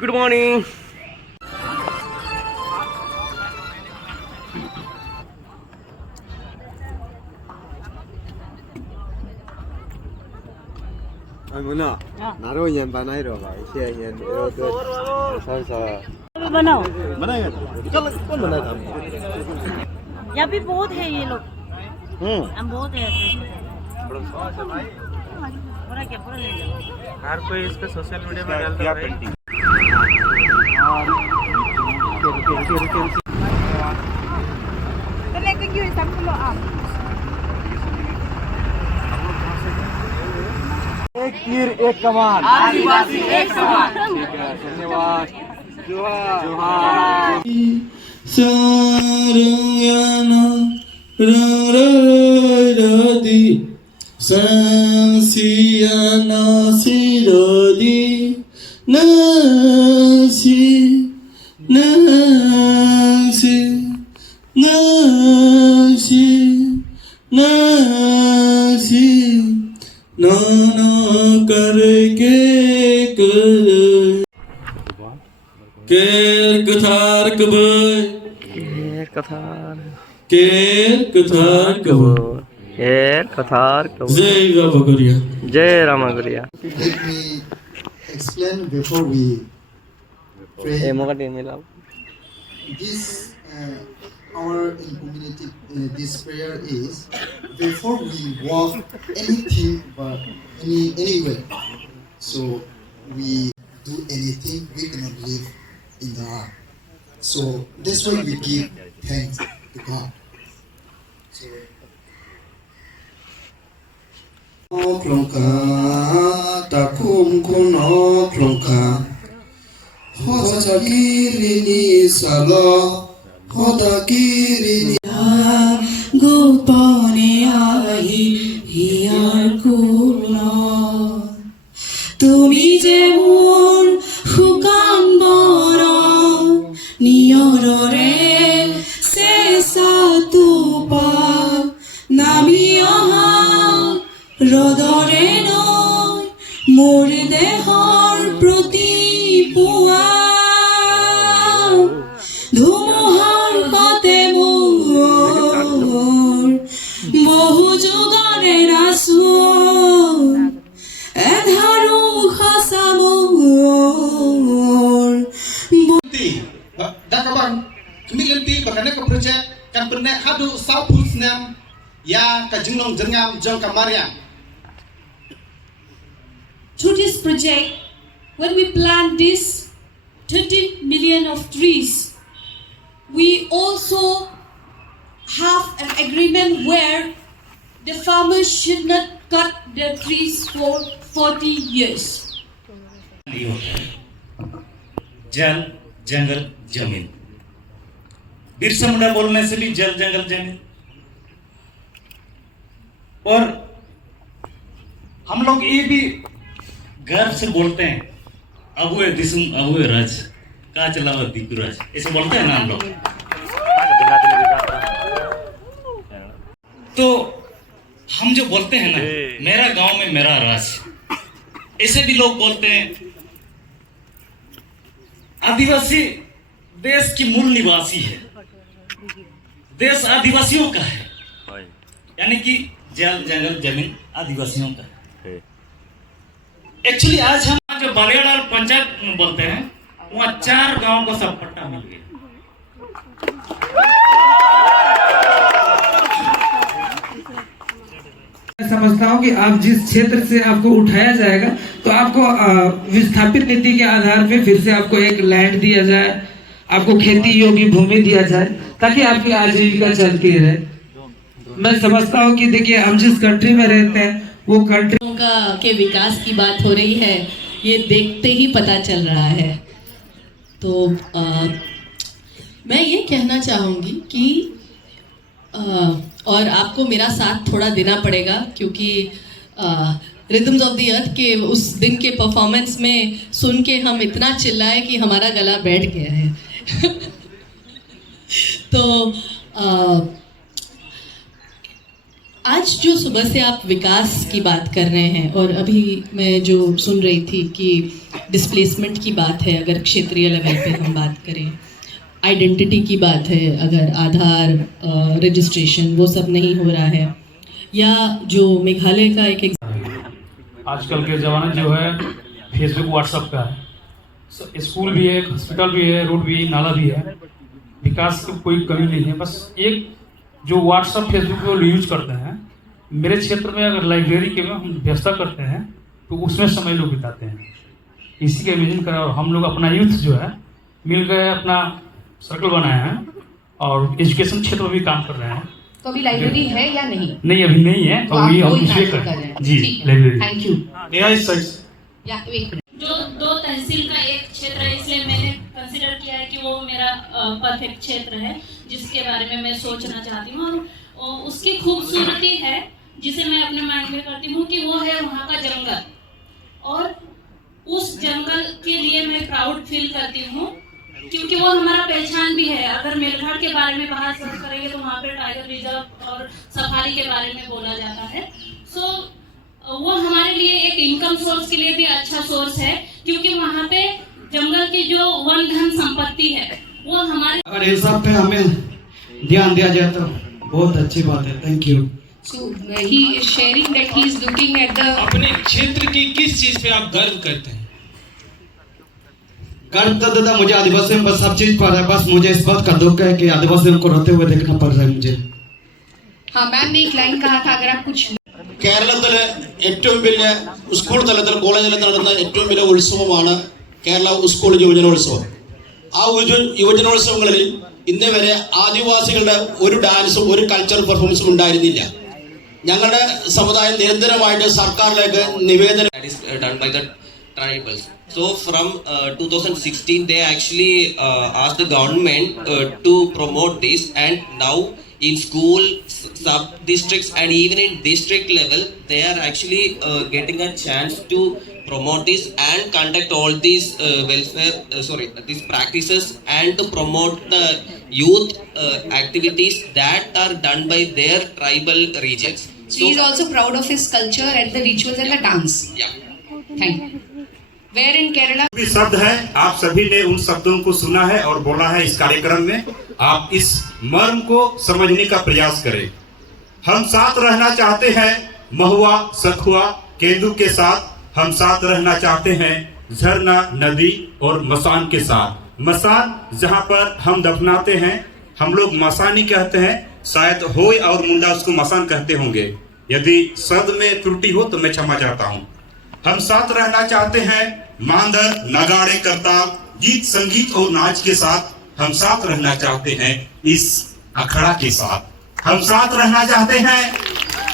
Good morning. Muna, naruh yang panai roh, ikhya yang itu, saya बनाओ mana yang, kau mana kamu? यहाँ भी बहुत है ये लोग। हम बहुत है ऐसे। पूरा क्या पूरा ले लो। हर कोई इसको सोशल मीडिया में डालता है भाई। तो लेकिन क्यों सब किलो आप एक तीर एक कमान, आदिवासी एक समान। ठीक है, धन्यवाद। जोहार जोहार। Sarayana Raradi Sansiyana Siradi Nasi Nasi Nasi Nasi Nana Karke Kar Ker Kathar Kabay Ker Kathar Kabay Jai Baba Guriya. जय रामागुरिया। Let me explain before we pray. This our in community this prayer is before we walk anything but anywhere. So we do anything we cannot live in the heart. So that's why we give thanks to God. So Klongka takum kuno klongka hoda kirini salo hoda kirini gopane ahi hiyar kulo tumi jemon hukan boron niyorore sesa tupa nami aha rodore noy mor dehor proti puwa ধুমুহার কতে মোর বহু যুগরের আসুন এধারু খাসামোর Dakabang kemilanti bakane ka project kan perne hadu South Pusnam ya ka jinglong jengam jong ka Mariam. Through this project, when we plant this 30 million of trees, we also have an agreement where the farmers should not cut the trees for 40 years. जल जंगल जमीन, बिरसा मुंडा बोलने से भी जल जंगल जमीन। और हम लोग ये भी गर्व से बोलते हैं अबुए दिसुम अबुए राज का चलावा दिकुराज, ऐसे बोलते हैं ना हम लोग। तो हम जो बोलते हैं ना मेरा गांव में मेरा राज, ऐसे भी लोग बोलते हैं। आदिवासी देश की मूल निवासी है, देश आदिवासियों का है, यानी कि जल जंगल जमीन आदिवासियों का है। एक्चुअली आज हम जो बालियाडाल पंचायत बोलते हैं वहाँ 4 गांव को सब पट्टा मिल गया। मैं समझता हूँ कि आप जिस क्षेत्र से आपको उठाया जाएगा तो आपको विस्थापित नीति के आधार पे फिर से आपको एक लैंड दिया जाए, आपको खेती योग्य भूमि दिया जाए ताकि आपकी आजीविका चलती रहे। मैं समझता हूँ कि देखिए हम जिस कंट्री में रहते हैं वो कंट्री के विकास की बात हो रही है, ये देखते ही पता चल रहा है। तो मैं ये कहना चाहूँगी कि और आपको मेरा साथ थोड़ा देना पड़ेगा क्योंकि रिदम्स ऑफ द अर्थ के उस दिन के परफॉर्मेंस में सुन के हम इतना चिल्लाए कि हमारा गला बैठ गया है। तो आज जो सुबह से आप विकास की बात कर रहे हैं और अभी मैं जो सुन रही थी कि डिस्प्लेसमेंट की बात है, अगर क्षेत्रीय लेवल पे हम बात करें, आइडेंटिटी की बात है, अगर आधार रजिस्ट्रेशन वो सब नहीं हो रहा है, या जो मेघालय का एक आजकल के ज़माना जो है फेसबुक व्हाट्सएप का है, स्कूल भी है, हॉस्पिटल भी है, रोड भी, नाला भी है, विकास की कोई कमी नहीं है। बस एक जो व्हाट्सएप फेसबुक को यूज करते हैं, मेरे क्षेत्र में अगर लाइब्रेरी के में हम व्यवस्था करते हैं तो उसमें समय लोग बिताते हैं। इसी के इमेजिन करा, और हम लोग अपना यूथ जो है मिल गए, अपना सर्कल बनाए हैं और एजुकेशन क्षेत्र में भी काम कर रहे हैं। तो अभी लाइब्रेरी है या नहीं? नहीं, अभी नहीं है, तो अभी हम दूसरे कर रहे हैं जी लाइब्रेरी। Thank you. जो 2 तहसील का एक क्षेत्र है, इसलिए मैंने कंसिडर किया है कि वो मेरा परफेक्ट क्षेत्र है जिसके बारे में मैं सोचना चाहती हूँ। और उसकी खूबसूरती है जिसे मैं अपने माइंड में करती हूँ कि वो है वहाँ का जंगल, और उस जंगल के लिए मैं प्राउड फील करती हूँ क्योंकि वो हमारा पहचान भी है। अगर मेलघाट के बारे में बात करेंगे तो वहाँ पे टाइगर रिजर्व और सफारी के बारे में बोला जाता है। सो वो हमारे लिए एक इनकम सोर्स के लिए भी अच्छा सोर्स है क्योंकि वहाँ पे जंगल की जो वन धन संपत्ति है वो हमारे, अगर इस सब पे हमें ध्यान दिया जाए तो बहुत अच्छी बात है। Thank you. So he is sharing that he is looking at the. अपने क्षेत्र की किस चीज पे आप गर्व करते हैं? गर्व तो दादा मुझे आदिवासियों पर सब चीज पर है, बस मुझे इस बात का दुख है कि आदिवासियों को रोते हुए देखना पड़ रहा है मुझे। हाँ, मैम ने एक लाइन कहा था, अगर आप कुछ കേരളത്തിലെ ഏറ്റവും വലിയ സ്കൂൾ തലത്തിൽ കോളേജ് തലത്തിൽ നടന്ന ഏറ്റവും വലിയ ഉത്സവമാണ് കേരള സ്കൂൾ യുവജനോത്സവം. ആ യുവജനോത്സവങ്ങളിൽ ഇന്നേ വരെ ആദിവാസികളുടെ ഒരു ഡാൻസും ഒരു കൾച്ചറൽ പെർഫോമൻസും ഉണ്ടായിരുന്നില്ല. ഞങ്ങളുടെ സമുദായം നിരന്തരമായിട്ട് സർക്കാരിലേക്ക് നിവേദനം done by the tribals. So from 2016 they actually asked the government to promote this, and now in school, sub districts and even in district level they are actually getting a chance to promote this and conduct all these these practices and to promote the youth activities that are done by their tribal regions. So he is also proud of his culture and the rituals and the dance. Yeah. Thank you. Where in Kerala? भी शब्द है, आप सभी ने उन शब्दों को सुना है और बोला है इस कार्यक्रम में। आप इस मर्म को समझने का प्रयास करें। हम साथ रहना चाहते हैं महुआ, सखुआ, केंदू के साथ। हम साथ रहना चाहते हैं झरना, नदी और मसान के साथ। मसान जहाँ पर हम दफनाते हैं, हम लोग मसानी कहते हैं, शायद होय और मुंडा उसको मसान कहते होंगे। यदि शब्द में त्रुटि हो तो मैं क्षमा चाहता हूँ। हम साथ रहना चाहते हैं मांदर, नगाड़े, करताल, गीत, संगीत और नाच के साथ। हम साथ रहना चाहते हैं इस अखड़ा के साथ। हम साथ रहना चाहते हैं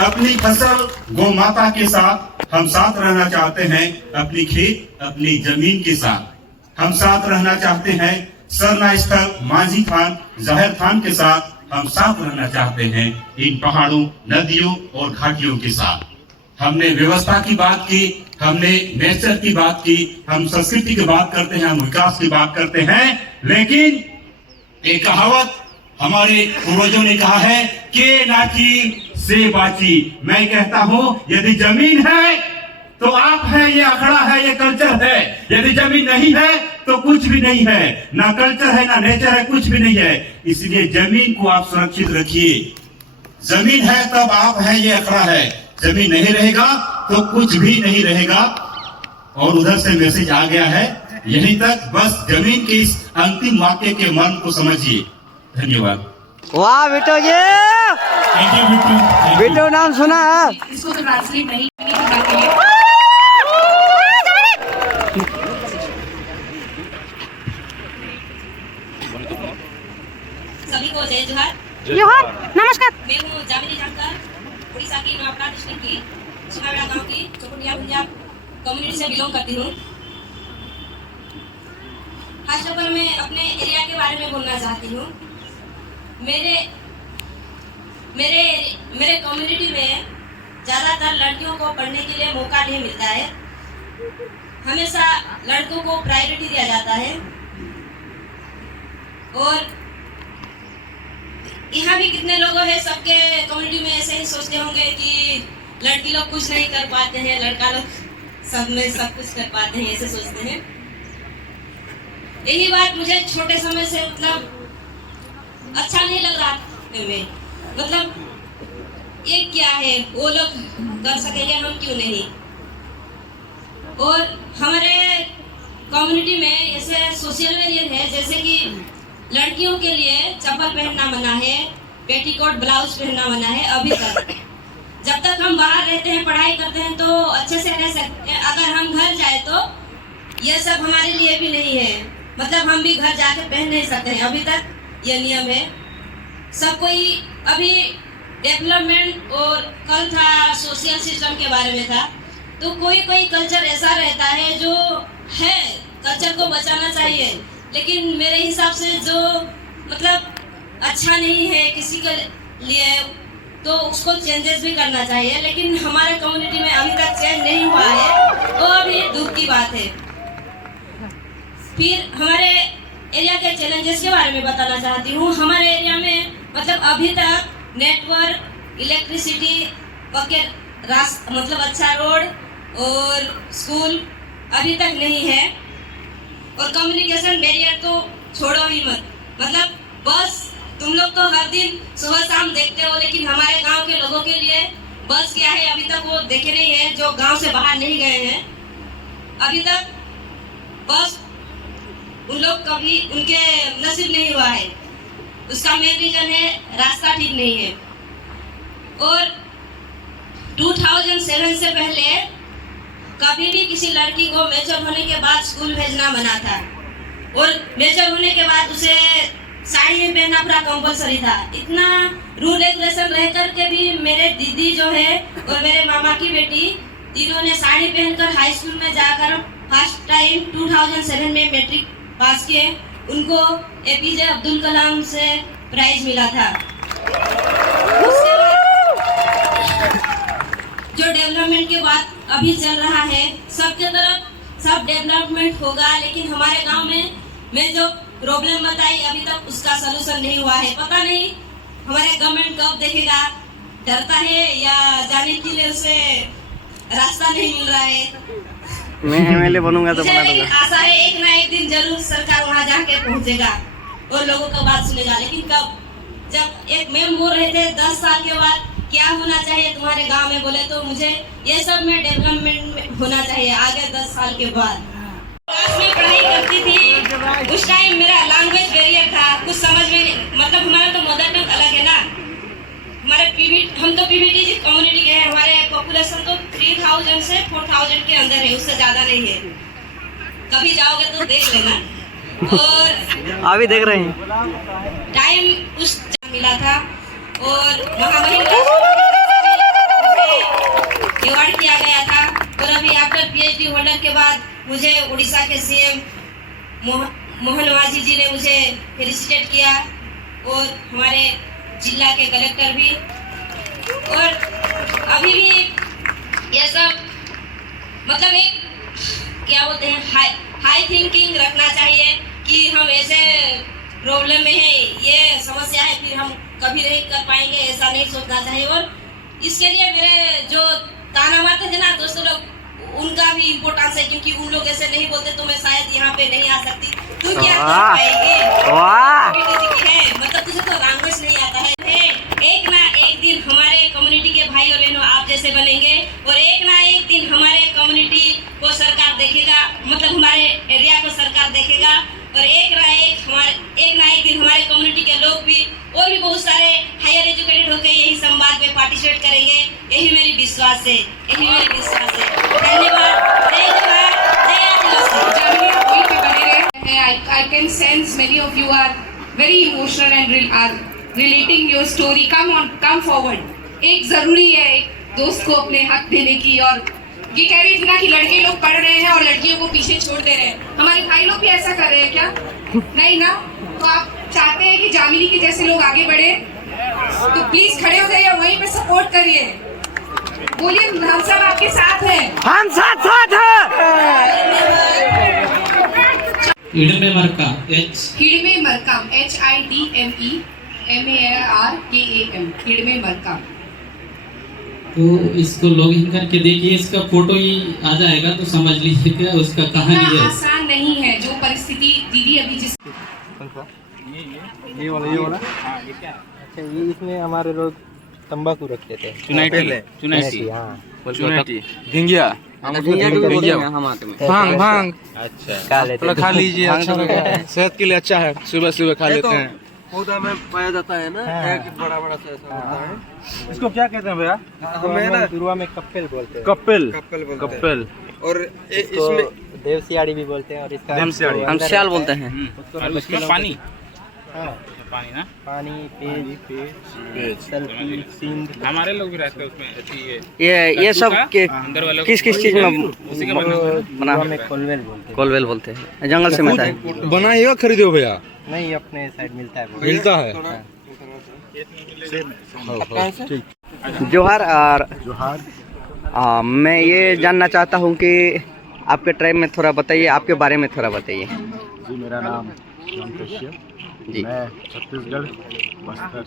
अपनी फसल गौ माता के साथ। हम साथ रहना चाहते हैं अपनी खेत, अपनी जमीन के साथ। हम साथ रहना चाहते हैं सरना स्थल, मांझी थान, जाहिर थान के साथ। हम साथ रहना चाहते हैं इन पहाड़ों, नदियों और घाटियों के साथ। हमने व्यवस्था की बात की, हमने नेचर की बात की, हम संस्कृति की बात करते हैं, हम विकास की बात करते हैं, लेकिन एक कहावत हमारे पूर्वजों ने कहा है के नाची से बाची। मैं कहता हूँ यदि जमीन है तो आप है, ये अखड़ा है, ये कल्चर है। यदि जमीन नहीं है तो कुछ भी नहीं है, ना कल्चर है, ना नेचर है, कुछ भी नहीं है। इसलिए जमीन को आप सुरक्षित रखिए। जमीन है तब आप है, ये अखड़ा है। जमीन नहीं रहेगा तो कुछ भी नहीं रहेगा। और उधर से मैसेज आ गया है, यहीं तक। बस जमीन के इस अंतिम वाक्य के मर्म को समझिए। धन्यवाद। वाह बिट्टू जी, बिट्टू नाम सुना है? इसको तो ट्रांसलेट नहीं करके सभी को जय जोहार। जोहार, नमस्कार। मैं हूँ जामिनी जानकर, उड़ीसा की नवापड़ा डिस्ट्रिक्ट की सुनावेड़ा गांव की चकुटिया पंजाब कम्युनिटी से बिलोंग करती हूँ। फर्स्ट ऑफ ऑल मैं अपने एरिया के बारे में बोलना चाहती हूँ। मेरे कम्युनिटी में ज़्यादातर लड़कियों को पढ़ने के लिए मौका नहीं मिलता है। हमेशा लड़कों को प्रायोरिटी दिया जाता है। और यहाँ भी कितने लोग हैं, सबके कम्युनिटी में ऐसे ही सोचते होंगे कि लड़की लोग कुछ नहीं कर पाते हैं, लड़का लोग सब में सब कुछ कर पाते हैं, ऐसे सोचते हैं। यही बात मुझे छोटे समय से मतलब अच्छा नहीं लग रहा में, मतलब ये क्या है, वो लोग कर सकेंगे, हम क्यों नहीं। और हमारे कम्युनिटी में ऐसे सोशल वेरियर है, जैसे कि लड़कियों के लिए चप्पल पहनना मना है, पेटीकोट ब्लाउज पहनना मना है अभी तक। जब तक हम बाहर रहते हैं, पढ़ाई करते हैं तो अच्छे से रह सकते हैं। अगर हम घर जाए तो ये सब हमारे लिए भी नहीं है, मतलब हम भी घर जाके पहन नहीं सकते हैं, अभी तक ये नियम है। सब कोई अभी डेवलपमेंट और कल था सोशल सिस्टम के बारे में था, तो कोई कोई कल्चर ऐसा रहता है जो है, कल्चर को बचाना चाहिए, लेकिन मेरे हिसाब से जो मतलब अच्छा नहीं है किसी के लिए तो उसको चेंजेस भी करना चाहिए। लेकिन हमारे कम्युनिटी में अभी तक चेंज नहीं हुआ है, तो अभी दुख की बात है। फिर हमारे एरिया के चैलेंजेस के बारे में बताना चाहती हूँ। हमारे एरिया में मतलब अभी तक नेटवर्क, इलेक्ट्रिसिटी, पक्के रास्ता, मतलब अच्छा रोड और स्कूल अभी तक नहीं है। और कम्युनिकेशन बैरियर तो छोड़ो ही मत, मतलब बस तुम लोग तो हर दिन सुबह शाम देखते हो, लेकिन हमारे गांव के लोगों के लिए बस क्या है अभी तक वो देखे नहीं है, जो गांव से बाहर नहीं गए हैं अभी तक। बस उन लोग कभी उनके नसीब नहीं हुआ है, उसका मेन रीजन है रास्ता ठीक नहीं है। और 2007 से पहले कभी भी किसी लड़की को मैच्योर होने के बाद स्कूल भेजना मना था, और मैच्योर होने के बाद उसे साड़ी पहनना पूरा कंपलसरी था। इतना रूल रेगुलेशन रह कर के भी मेरे दीदी जो है और मेरे मामा की बेटी तीनों ने साड़ी पहनकर हाई स्कूल में जाकर फर्स्ट टाइम 2007 में मैट्रिक पास किए। उनको एपीजे अब्दुल कलाम से प्राइज मिला था। उसके बाद जो डेवलपमेंट के बाद अभी चल रहा है, सबके तरफ सब डेवलपमेंट होगा, लेकिन हमारे गांव में मैं जो प्रॉब्लम बताई अभी तक उसका सलूशन नहीं हुआ है। पता नहीं हमारे गवर्नमेंट कब देखेगा, डरता है या जाने के लिए उसे रास्ता नहीं मिल रहा है। मैं एमएलए बनूंगा तो बना दूंगा। आशा है एक ना एक दिन जरूर सरकार वहां जाके पहुंचेगा और लोगों का बात सुनेगा, लेकिन कब? जब एक मैम बोल रहे थे 10 साल के बाद क्या होना चाहिए तुम्हारे गांव में, बोले तो मुझे ये सब में डेवलपमेंट होना चाहिए आगे 10 साल के बाद। क्लास में पढ़ाई करती थी, उस टाइम मेरा लैंग्वेज बैरियर था, कुछ समझ में नहीं, मतलब हमारा तो मदर टंग अलग है ना। हमारे हम तो पीवीटी कम्युनिटी के हैं, हमारे पॉपुलेशन तो 3000 से 4000 के अंदर है, उससे ज्यादा नहीं है। कभी जाओगे तो देख लेना। और अभी देख रहे हैं टाइम उस मिला था, और महामहिम अवार्ड किया गया था। और अभी आफ्टर पीएचडी होल्डर के बाद मुझे उड़ीसा के सीएम मोहन वाजी जी ने मुझे फेलिसिटेट किया, और हमारे जिला के कलेक्टर भी। और अभी भी ये सब मतलब एक क्या बोलते हैं हाई थिंकिंग रखना चाहिए कि हम ऐसे प्रॉब्लम में है, ये समस्या है, फिर हम कभी नहीं कर पाएंगे, ऐसा नहीं सोचना चाहिए। और इसके लिए मेरे जो ताना मारते थे ना दोस्तों लोग, उनका भी इम्पोर्टेंस है, क्योंकि उन लोग ऐसे नहीं बोलते तो मैं शायद यहाँ पे नहीं आ सकती। तू क्या कर पाएगी? मतलब तुझे तो लैंग्वेज नहीं आता है। एक ना एक दिन हमारे कम्युनिटी के भाई और बहनों आप जैसे बनेंगे, और एक ना एक दिन हमारे कम्युनिटी को सरकार देखेगा, मतलब हमारे एरिया को सरकार देखेगा, और एक ना एक दिन हमारे कम्युनिटी के लोग भी और भी बहुत सारे हायर एजुकेटेड होकर यही संवाद में पार्टिसिपेट करेंगे। यही मेरी विश्वास है, यही मेरी विश्वास है। धन्यवाद। जय जवाहर, जय आदिवासी। I can sense many of you are very emotional and are relating your story. Come forward. एक जरूरी है एक दोस्त को अपने हक देने की। और ये कह रही थी ना कि लड़के लोग पढ़ रहे हैं और लड़कियों को पीछे छोड़ दे रहे हैं, हमारे भाई लोग भी ऐसा कर रहे हैं क्या? नहीं ना? तो आप चाहते हैं कि जामिनी के जैसे लोग आगे बढ़े, तो प्लीज खड़े हो जाइए और वहीं पे सपोर्ट करिए। बोलिए हम सब आपके साथ हैं, हम साथ हैं। हिडमे मरकाम HIDME MARKAM हिडमे मरकाम। तो इसको लॉगिन करके देखिए, इसका फोटो ही आ जाएगा तो समझ लीजिए क्या उसका कहानी इतना है। आसान नहीं है जो परिस्थिति दीदी अभी जिस ये वाला अच्छा, ये इसमें हमारे लोग तंबाकू रखते थे। चुनाटी हाँ धिंगिया भांग अच्छा खा लीजिए, अच्छा लगेगा, सेहत के लिए अच्छा है, सुबह सुबह खा लेते हैं। पौधा में पाया जाता है ना, एक बड़ा बड़ा सा ऐसा होता है। इसको क्या कहते हैं भैया? हमें ना दुरुआ में कप्पेल बोलते हैं। कप्पेल कप्पेल और इसमें देवसियाड़ी भी बोलते हैं, और इसका हम श्याल बोलते हैं। और उसमें पानी पानी ना, पानी पेज सल्फी सिंध हमारे लोग भी रहते हैं उसमें। ये सब किस चीज में उसी का बना? कोलवेल बोलते हैं, जंगल से मिलता है। बनाइए या खरीदो भैया? नहीं, अपने साइड मिलता है। मिलता है। जोहार। और जोहार। मैं ये जानना चाहता हूँ कि आपके ट्राइब में थोड़ा बताइए, आपके बारे में थोड़ा बताइए। जी, मेरा नाम राम कश्यप जी, मैं छत्तीसगढ़ बस्तर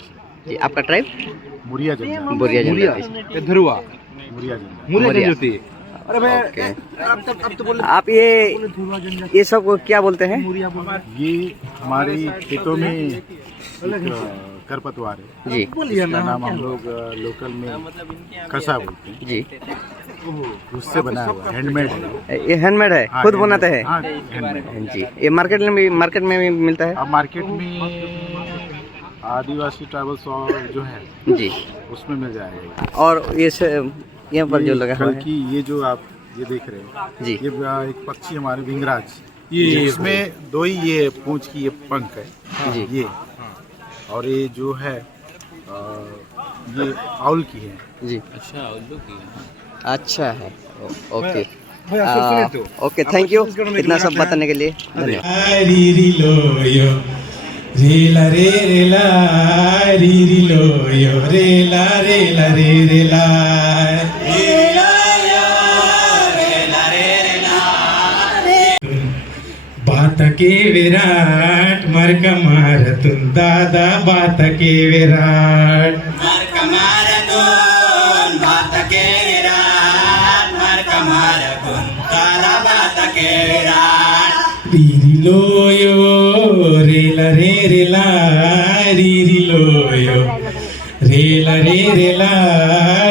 जी। आपका ट्राइब? मुरिया जनजाति। मुरिया जनजाति। धरुआ मुरिया जनजाति। अरे भाई, अब तो बोले आप ये सब को क्या बोलते हैं? ये हमारी खेतों में खरपतवार है जी, इसका नाम हम लोग लोकल में कसा बोलते हैं जी। उससे बना हुआ हैंडमेड है। ये हैंडमेड है, खुद बनाते हैं? हाँ, हैंडमेड जी। ये मार्केट में भी मिलता है? अब मार्केट में आदिवासी ट्राइबल शॉप जो है जी, उसमें मिल जाएगा। और ये यहाँ पर जो लगा हुआ है, ये जो आप ये देख रहे हैं जी, ये एक पक्षी हमारे भिंगराज, ये इसमें दो ही ये पूंछ की ये पंख है जी, ये, और ये जो है ये आउल की है जी। अच्छा, उल्लू की अच्छा है, ओके ओके, थैंक यू इतना सब बताने के लिए, धन्यवाद। रेला रे रेला री लो यो रेला रेला रे रेला बात के विराट मर कमार तुम दादा, बात के विराट मर कमार तुम बात के विराट मर कमार तुम दादा, बात के विराट रीरी लो यो रेला रे रेला रीरी लो यो रेला रे रेला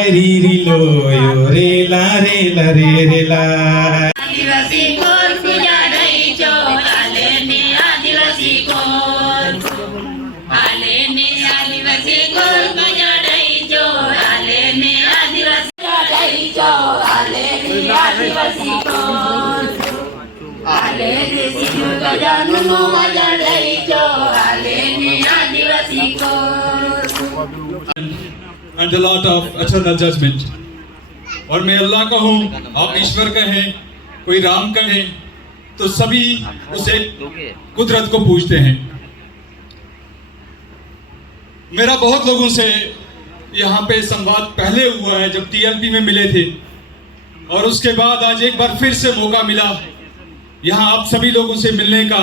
रीरी लो यो रेला रेला रे रेला। आदिवासी कोर पूजा रही जो आले ने आदिवासी कोर आले ने आदिवासी कोर पूजा रही जो आले ने आदिवासी रही जो आले ने आदिवासी कोर आले ने सिद्धू गजानु मजा रही जो आले ने आदिवासी core. And a lot of eternal judgment. और मैं अल्लाह कहूँ, आप ईश्वर कहें, कोई राम कहें, तो सभी उसे कुदरत को पूजते हैं। मेरा बहुत लोगों से यहाँ पे संवाद पहले हुआ है जब TLP में मिले थे, और उसके बाद आज एक बार फिर से मौका मिला यहाँ आप सभी लोगों से मिलने का।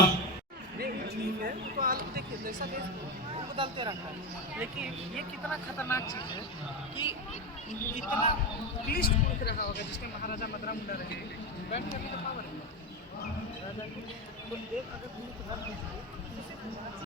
बदलते रहता है, लेकिन ये कितना खतरनाक चीज है कि इतना क्लिष्ट पुरुष रहा होगा जिसके महाराजा मदरा मुंडा रहे, बैठ के अभी तो पावर है राजा की, तो एक अगर